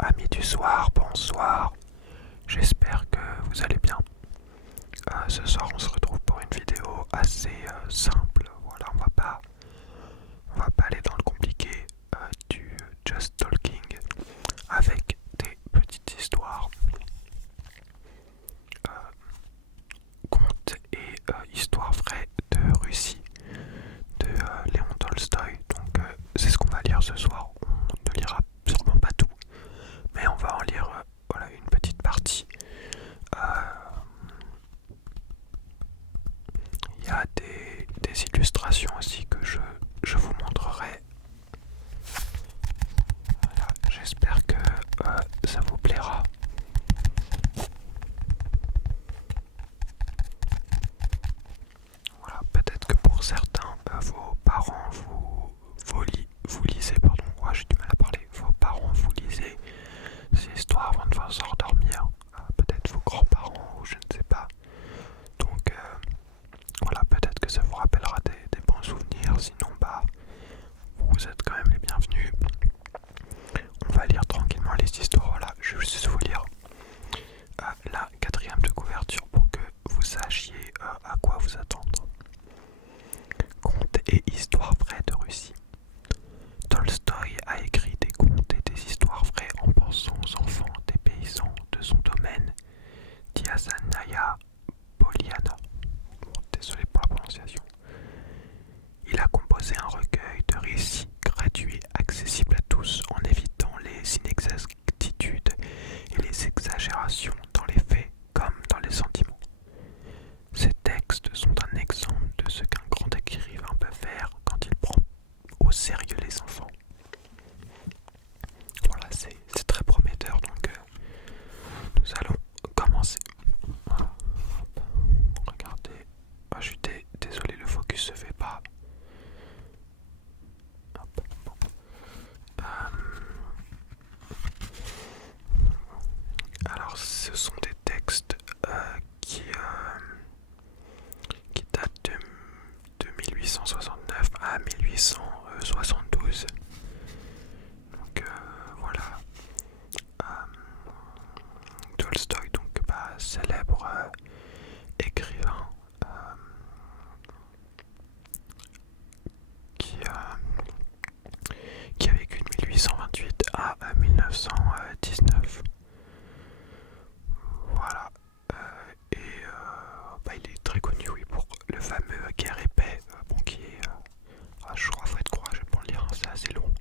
Amis du soir, bonsoir. J'espère que vous allez bien. Ce soir, on se retrouve pour une vidéo assez simple. Voilà, on va pas aller dans le compliqué du just talking avec des petites histoires, contes et histoires vraies de Russie de Léon Tolstoï. Donc, c'est ce qu'on va lire ce soir. On ne lira sûrement pas tout, mais on va en lire voilà, une petite partie. Il y a des illustrations aussi que je vous montrerai. Voilà, j'espère que ça vous plaira. Voilà, peut-être que pour certains, vos parents vous lisez, pardon, ouais, j'ai du mal à parler, vos parents vous lisez ces histoires avant de s'endormir, peut-être vos grands-parents ou je ne sais pas. Donc voilà, peut-être que ça vous rappellera des bons souvenirs, sinon bah vous êtes quand même les bienvenus. On va lire tranquillement les histoires, voilà, je vais juste vous lire la quatrième de couverture pour que vous sachiez à quoi vous attendre. Contes et histoires vraies de Russie. Tolstoï a écrit des contes et des histoires vraies en pensant aux enfants des paysans de son domaine d'Iazanaya Poliana. Bon, désolé pour la prononciation. Il a composé un recueil de récits gratuits accessibles à tous en évitant les inexactitudes et les exagérations dans les faits comme dans les sentiments. Ces textes sont un exemple de ce qu'un grand écrivain peut faire quand il prend au sérieux les enfants. Voilà, c'est très prometteur, donc nous allons commencer. Voilà. Hop. Regardez, je suis désolé, le focus se fait pas. Hop. Bon. Alors, ce sont des textes qui datent de 1869 à 1872. Donc voilà. Tolstoï, donc célèbre écrivain qui a vécu de 1828 à 1919. Voilà. Et il est très connu, oui, pour le fameux Guerre et Paix, qui est, je crois qu'il faut être courageux pour le lire, hein, c'est assez long.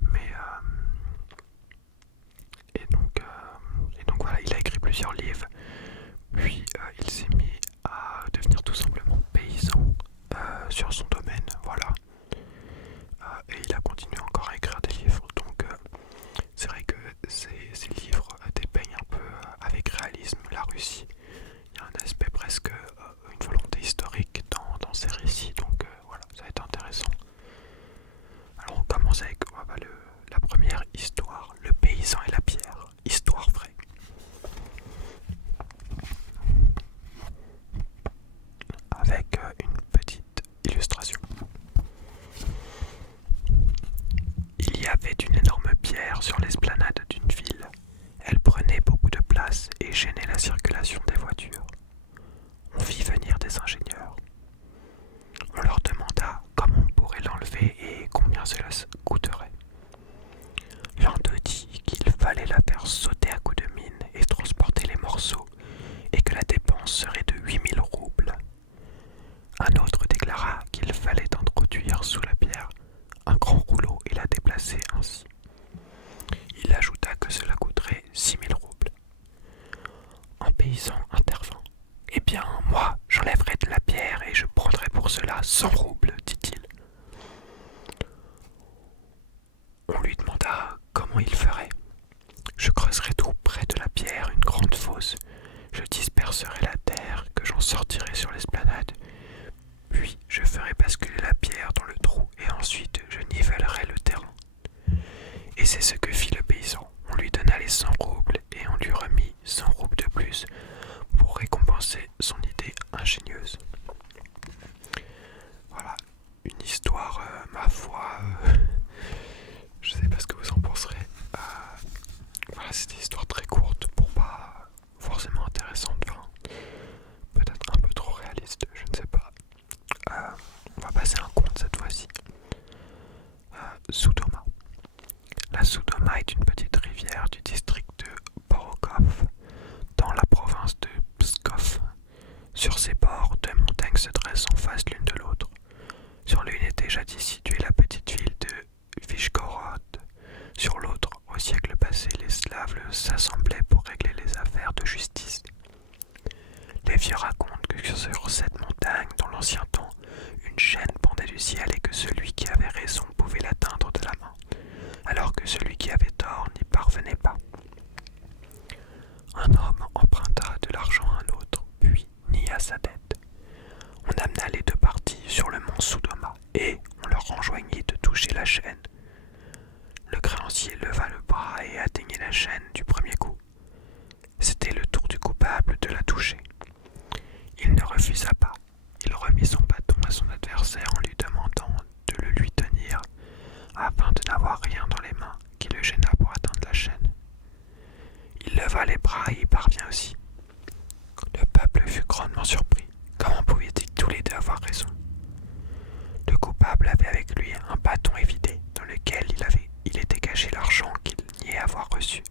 Mais et donc voilà, il a écrit plusieurs livres, puis il s'est mis à devenir tout simplement paysan sur son domaine, voilà. Et il a continué encore à écrire des livres, donc c'est vrai que ces livres dépeignent un peu avec réalisme la Russie. Il y a un aspect presque, une volonté historique dans ces récits, donc voilà, ça va être intéressant. Alors on commence avec la première histoire, le paysan et la pierre, histoire vraie. Avec une petite illustration. Il y avait une énorme pierre sur l'esplanade d'une ville. Elle prenait beaucoup de place et gênait la circulation des voitures. On fit venir des ingénieurs. On leur demanda comment on pourrait l'enlever et combien cela coûterait. L'un d'eux dit qu'il fallait la faire sauter à coups de mine et transporter les morceaux, et que la dépense serait de 8000 roubles. Un autre déclara qu'il fallait introduire sous la pierre un grand rouleau et la déplacer ainsi. Il ajouta que cela coûterait 6000 roubles. Un paysan intervint. Eh bien, moi, j'enlèverai de la pierre et je prendrai pour cela 100 roubles, dit-il. On lui demanda comment il ferait. Je creuserai tout près de la pierre une grande fosse. Je disperserai la terre que j'en sortirai sur l'esplanade. Puis je ferai basculer la pierre dans le trou et ensuite je nivellerai le terrain. Et c'est ce que fit le paysan. On lui donna les 100 roubles et on lui remit 100 roubles de plus pour récompenser son idée ingénieuse. Voilà, une histoire, ma foi, je sais pas ce que vous en penserez. c'est des histoires très courtes pour pas forcément intéressantes, enfin, peut-être un peu trop réalistes, je ne sais pas. On va passer un conte cette fois-ci. Soudoma. La Soudoma est une petite rivière du district de Borokov, dans la province de Pskov. Sur ses bords, deux montagnes se dressent en face l'une de l'autre. Sur l'une était jadis située la petite ville de Vyshgorod. Sur l'autre, au siècle passé, les Slaves s'assemblaient pour régler les affaires de justice. Les vieux racontent que sur cette montagne, dans l'ancien temps, une chaîne pendait du ciel et que celui qui avait raison pouvait l'atteindre de la main, alors que celui qui avait tort n'y parvenait pas. Un homme emprunta de l'argent à un autre, puis nia sa dette. On amena les deux parties sur le mont Soudoma, et on leur enjoignit de toucher la chaîne. Le créancier leva le bras et atteignit la chaîne du premier coup. C'était le tour du coupable de la toucher. Il ne refusa pas. Il remit son bâton à son adversaire en lui demandant de le lui tenir, afin de n'avoir rien dans les mains qui le gêna pour atteindre la chaîne. Il leva les bras et y parvint aussi. Le peuple fut grandement surpris. Comment pouvaient-ils tous les deux avoir raison? Le coupable avait avec lui un bâton évidé dans lequel il était caché l'argent qu'il niait avoir reçu.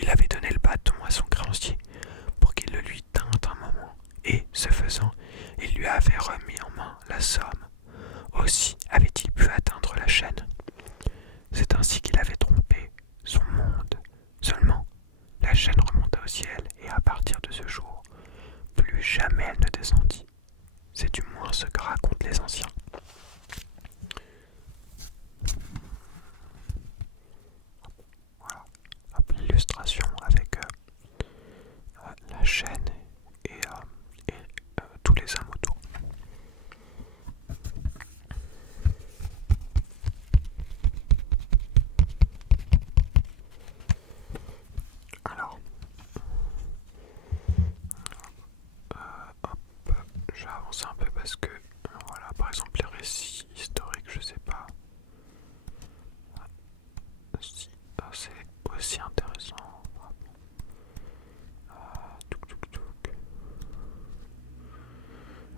Il avait donné le bâton à son créancier pour qu'il le lui tînt un moment, et, ce faisant, il lui avait remis en main la somme. Aussi avait-il pu atteindre la chaîne. C'est ainsi qu'il avait trompé son monde. Seulement, la chaîne remonta au ciel, et à partir de ce jour, plus jamais elle ne descendit. C'est du moins ce que racontent les anciens. Voilà, l'illustration avec la chaîne et tous les hommes autour. Alors, hop, je vais avancer un peu parce que, voilà, par exemple les récits historiques, je sais pas si c'est aussi intéressant.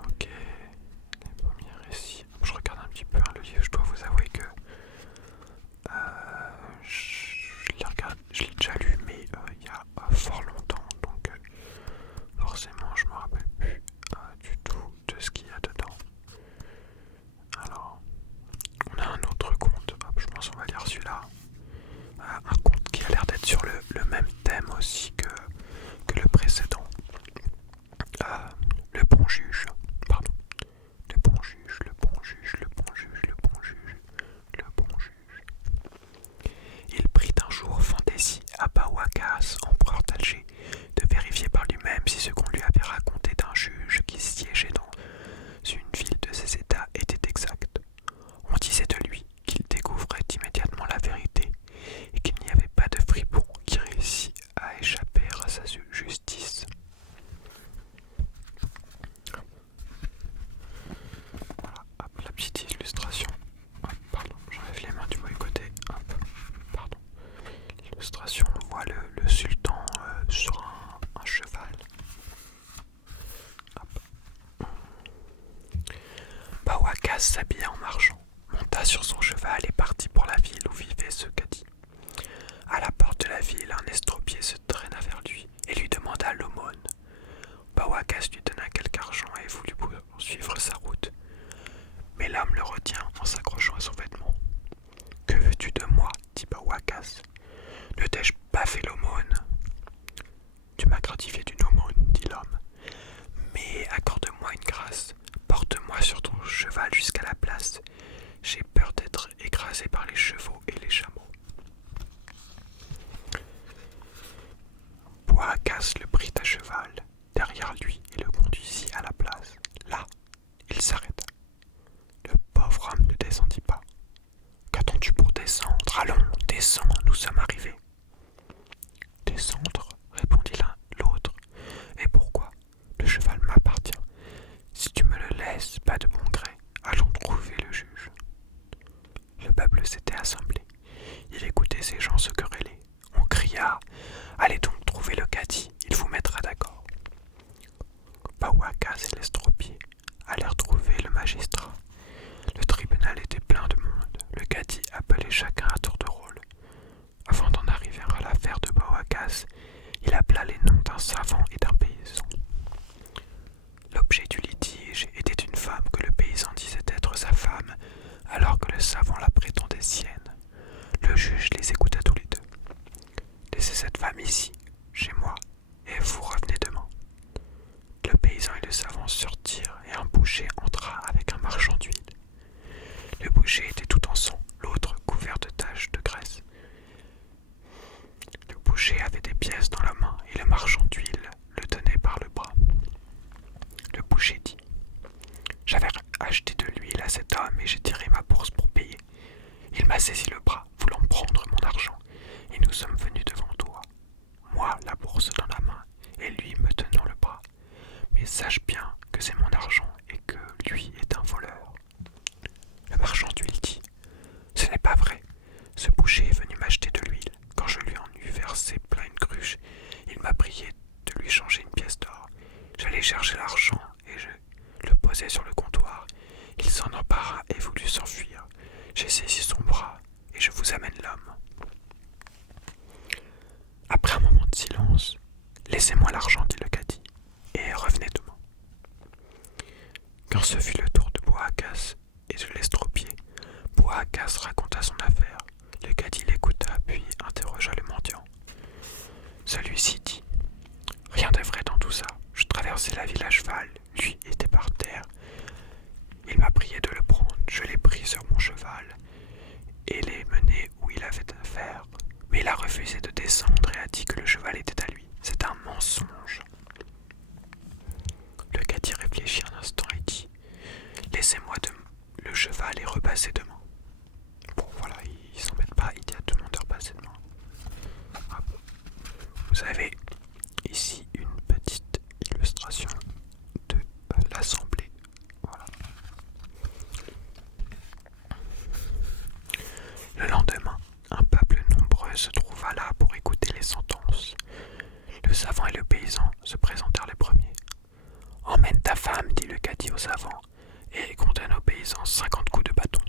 Ok, les premiers récits. Je regarde un petit peu le livre, je dois vous avouer que je l'ai déjà lu, mais il y a fort longtemps, donc forcément je me rappelle plus du tout de ce qu'il y a dedans. Alors, on a un autre conte, je pense qu'on va lire celui-là. Un conte qui a l'air d'être sur le même thème aussi que le précédent. Le bon juge, pardon. Le bon juge, le bon juge, le bon juge, le bon juge, le bon juge. Il prit un jour fantaisie à Baouakas, empereur d'Alger, de vérifier par lui-même si ce qu'on lui avait raconté d'un juge qui siégeait dans une ville de ses États était exact. On disait de lui qu'il découvrait immédiatement la vérité et qu'il n'y avait pas de fripon qui réussit à échapper à sa justice. Voilà, hop, la petite illustration. Hop, pardon, j'enlève les mains du mauvais côté. Hop, pardon. L'illustration, on voit le sultan sur un cheval. Hop. Baouakas s'habilla en marchand, monta sur son cheval et partit pour la ville où vivait ce cadi. À la porte de la ville, un estropié se traîna vers lui et lui demanda l'aumône. Baouakas lui donna quelque argent et voulut poursuivre sa route. Mais l'homme le retient en s'accrochant à son vêtement. « Que veux-tu de moi ?» dit Baouakas. « Ne t'ai-je pas fait l'aumône ?»« Tu m'as gratifié d'une aumône, » dit l'homme. « Mais accorde-moi une grâce. Porte-moi sur ton cheval jusqu'à la place. J'ai peur d'être écrasé par les chevaux et les chameaux. » Baouakas le prit à cheval derrière lui et le conduisit à la place. Là, il s'arrêta. Le pauvre homme ne descendit pas. « Qu'attends-tu pour descendre? Allons, descends, nous sommes arrivés. » « Descendre ?» répondit l'autre. « Et pourquoi? Le cheval m'appartient. Si tu me le laisses, pas de bon gré. Allons trouver le juge. » Le peuple s'était assemblé. Il écoutait ces gens se quereller. On cria Allez donc trouver le cadi, il vous mettra d'accord. Powahkas et l'estropié allèrent trouver le magistrat. Le tribunal était plein de monde. Le cadi appelait chacun à tour de rôle. Avant d'en arriver à l'affaire de Powahkas, il appela les noms d'un savant et d'un paysan. L'objet du litige était une femme que le paysan disait être sa femme, alors que le savant la prétendait sienne. Le juge les écouta tous les deux. Laissez cette femme ici, chez moi, et vous revenez demain. Le paysan et le savant sortirent et un boucher entra avec un marchand d'huile. Le boucher était tout en sang, l'autre couvert de taches de graisse. Le boucher avait des pièces dans la main et le marchand d'huile le tenait par le bras. Le boucher dit : « J'avais acheté de l'huile à cet homme et j'ai tiré ma bourse pour payer. Il m'a saisi le bras, voulant prendre mon argent, et nous sommes venus devant toi. Moi, la bourse dans la main, et lui me tenant le bras. Mais sache bien que c'est mon argent et que lui est un voleur. » Le marchand d'huile dit : « Ce n'est pas vrai. Ce boucher est venu m'acheter de l'huile. Quand je lui en eus versé plein une cruche, il m'a prié de lui changer une pièce d'or. J'allais chercher l'argent et je le posai sur le comptoir. Il s'en empara et voulut s'enfuir. J'ai saisi son bras et je vous amène l'homme. » Après un moment de silence, « Laissez-moi l'argent, dit le cadi, et revenez demain. » Quand ce fut le tour de Powahkas et de l'estropié, Powahkas raconta son affaire. Le cadi l'écouta, puis interrogea le mendiant. Celui-ci dit : « Rien de vrai dans tout ça. Je traversais la ville à cheval. Lui était par terre. Il m'a prié de le prendre. Je l'ai pris sur mon cheval et l'ai mené où il avait affaire. Mais il a refusé de descendre et a dit que le cheval était à lui. C'est un mensonge. » Le cadi réfléchit un instant et dit : « Laissez-moi le cheval et repasser demain. » Bon, voilà, il s'embête pas, il dit à tout le monde de repasser demain. Hop. Vous avez ici une petite illustration de l'Assemblée. Voilà. Le lendemain, un peuple nombreux se trouva là pour écouter les sentences. Le savant et le paysan se présentèrent les premiers. « Emmène ta femme, dit le cadi au savant, et condamne au paysan 50 coups de bâton. »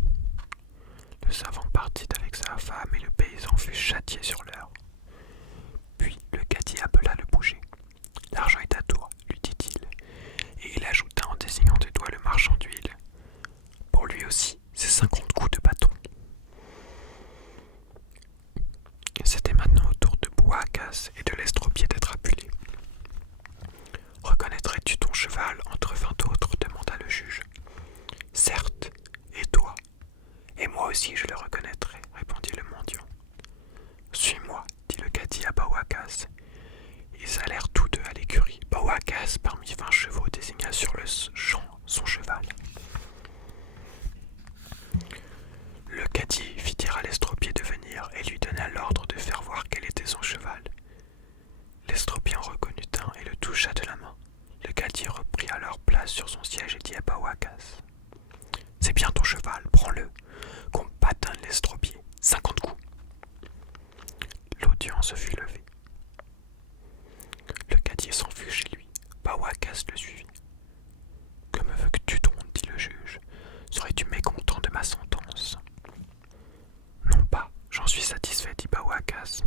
Le savant partit avec sa femme et le paysan fut châtié sur l'heure. Puis le cadi appela le boucher. « L'argent est à toi, lui dit-il, et il ajouta en désignant des doigts le marchand d'huile. Pour lui aussi, c'est 50 coups de bâton. » C'était maintenant au tour de Powahkas et de l'estropié d'être appelés. « Reconnaîtrais-tu ton cheval entre 20 autres » demanda le juge. « Certes, et toi ? » ?»« Et moi aussi je le reconnaîtrai, » répondit le mendiant. « Suis-moi, » dit le cadi à Powahkas. Ils allèrent tous deux à l'écurie. Powahkas, parmi 20 chevaux, désigna sur le champ son cheval. Le cadi fit dire à l'estropié de venir et lui donna l'ordre de faire voir quel était son cheval. L'estropié en reconnut un et le toucha de la main. Le cadi reprit alors place sur son siège et dit à Powahkas : « C'est bien ton cheval, prends-le, qu'on bâtonne l'estropié, 50 coups. » L'audience fut levée. Le cadi s'enfuit chez lui. Powahkas le suivit. « Que me veux-tu donc, dit le juge. Serais-tu mécontent de ma sentence ? » ?»« Non pas, j'en suis satisfait, dit Powahkas.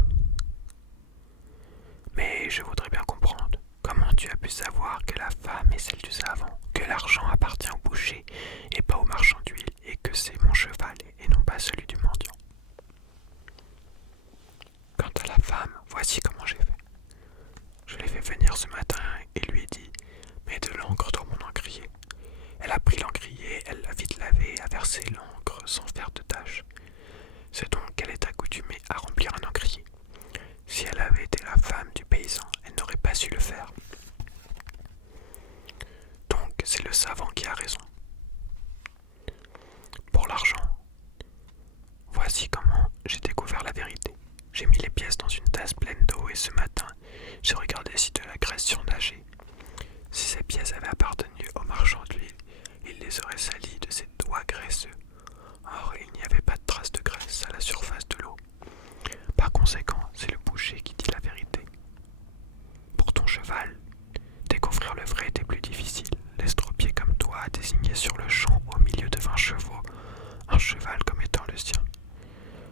Mais je voudrais bien comprendre. Comment tu as pu savoir que la femme est celle du savant, que l'argent appartient au boucher et pas au marchand d'huile, et que c'est mon cheval et non pas celui du mendiant ? Quant à la femme, voici comment j'ai fait. Je l'ai fait venir ce matin et lui ai dit : mets de l'encre dans mon encrier. Elle a pris l'encrier, elle l'a vite lavé et a versé l'encre sans faire de tache. C'est donc qu'elle est accoutumée à remplir un encrier. Si elle avait été la femme du paysan, elle n'aurait pas su le faire. Donc c'est le savant qui a raison. Pour l'argent, voici comment j'ai découvert la vérité. J'ai mis les pièces dans une tasse pleine d'eau et ce matin, j'ai regardé si de la graisse surnageait. Si ces pièces avaient appartenu au marchand d'huile, il les aurait salies de ses doigts graisseux. Or, il n'y avait pas de trace de graisse à la surface de l'eau. Par conséquent, c'est le boucher qui dit la vérité. sur le champ au milieu de 20 chevaux, un cheval comme étant le sien.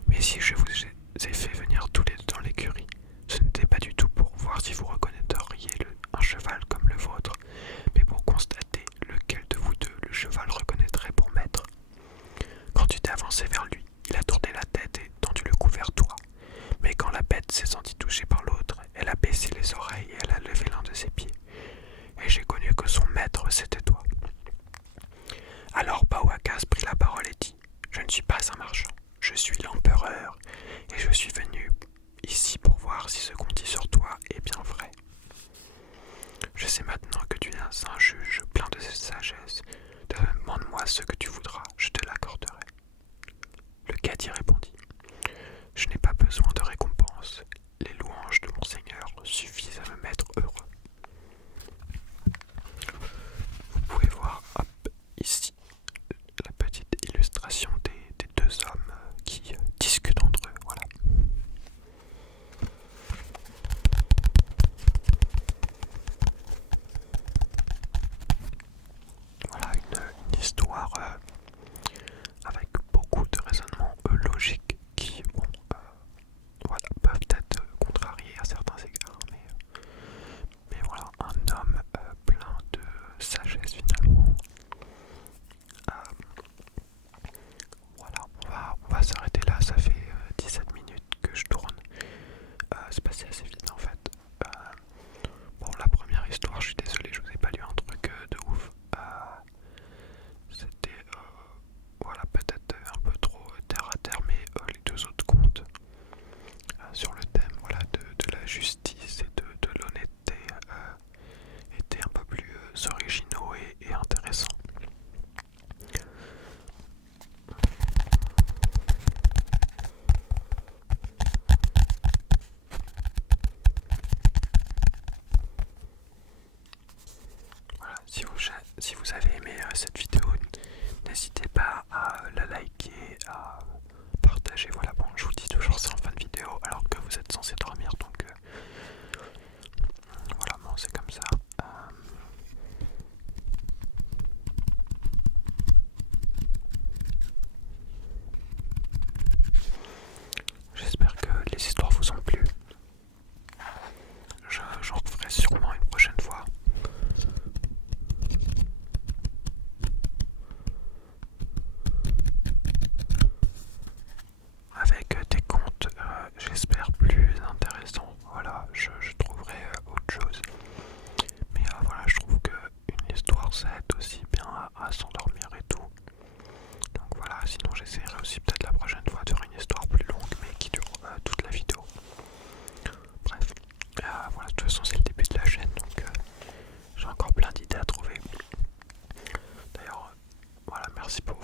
Mais si je vous ai fait venir tous les deux dans l'écurie, ce n'était pas du tout pour voir si vous reconnaîtriez un cheval comme le vôtre, mais pour constater lequel de vous deux le cheval reconnaîtrait pour maître. Quand tu t'es avancé vers lui, il a tourné la tête et tendu le cou vers toi. Mais quand la bête s'est sentie touchée par l'autre, elle a baissé les oreilles et elle a levé l'un de ses pieds. Et j'ai connu que son maître, c'était toi. Alors Baouakas prit la parole et dit : « Je ne suis pas un marchand, je suis l'empereur, et je suis venu ici pour voir si ce qu'on dit sur toi est bien vrai. Je sais maintenant que tu es un juge plein de sagesse. Demande-moi ce que tu voudras, je te l'accorderai. » Le cadi répondit : « Je n'ai pas besoin de récompense. Les louanges de mon Seigneur suffisent à me mettre heureux. » Vous pouvez voir ici la petite illustration des deux hommes qui discutent entre eux. Voilà. Voilà une histoire avec beaucoup de raisonnements logiques qui voilà, peuvent être contrariés à certains égards. Mais voilà, un homme plein de sagesse finalement. Voilà, on va s'arrêter là, ça fait 17 minutes que je tourne. C'est passé assez vite en fait. Bon, la première histoire, je suis désolé, je vous ai pas lu un truc de ouf. C'était voilà, peut-être un peu trop terre à terre, mais les deux autres contes sur le thème voilà, de la justice et de l'honnêteté étaient un peu plus originaux et intéressants. Voilà, si vous avez aimé cette vidéo, n'hésitez pas à la liker, à partager. Voilà, bon, je vous dis toujours ça en fin de vidéo alors que vous êtes censé dormir, donc voilà, bon, c'est comme ça. J'espère que les histoires vous ont plu. J'en referai sûrement une prochaine fois. Avec des contes, j'espère, plus intéressants. Voilà, je trouverai autre chose. Mais voilà, je trouve qu'une histoire, ça aide aussi bien à s'endormir et tout. Donc voilà, sinon j'essaierai aussi peut-être la prochaine fois de faire une histoire plus longue, mais qui dure toute la vidéo. Bref, voilà, de toute façon c'est le début de la chaîne, donc j'ai encore plein d'idées à trouver. D'ailleurs, voilà, merci pour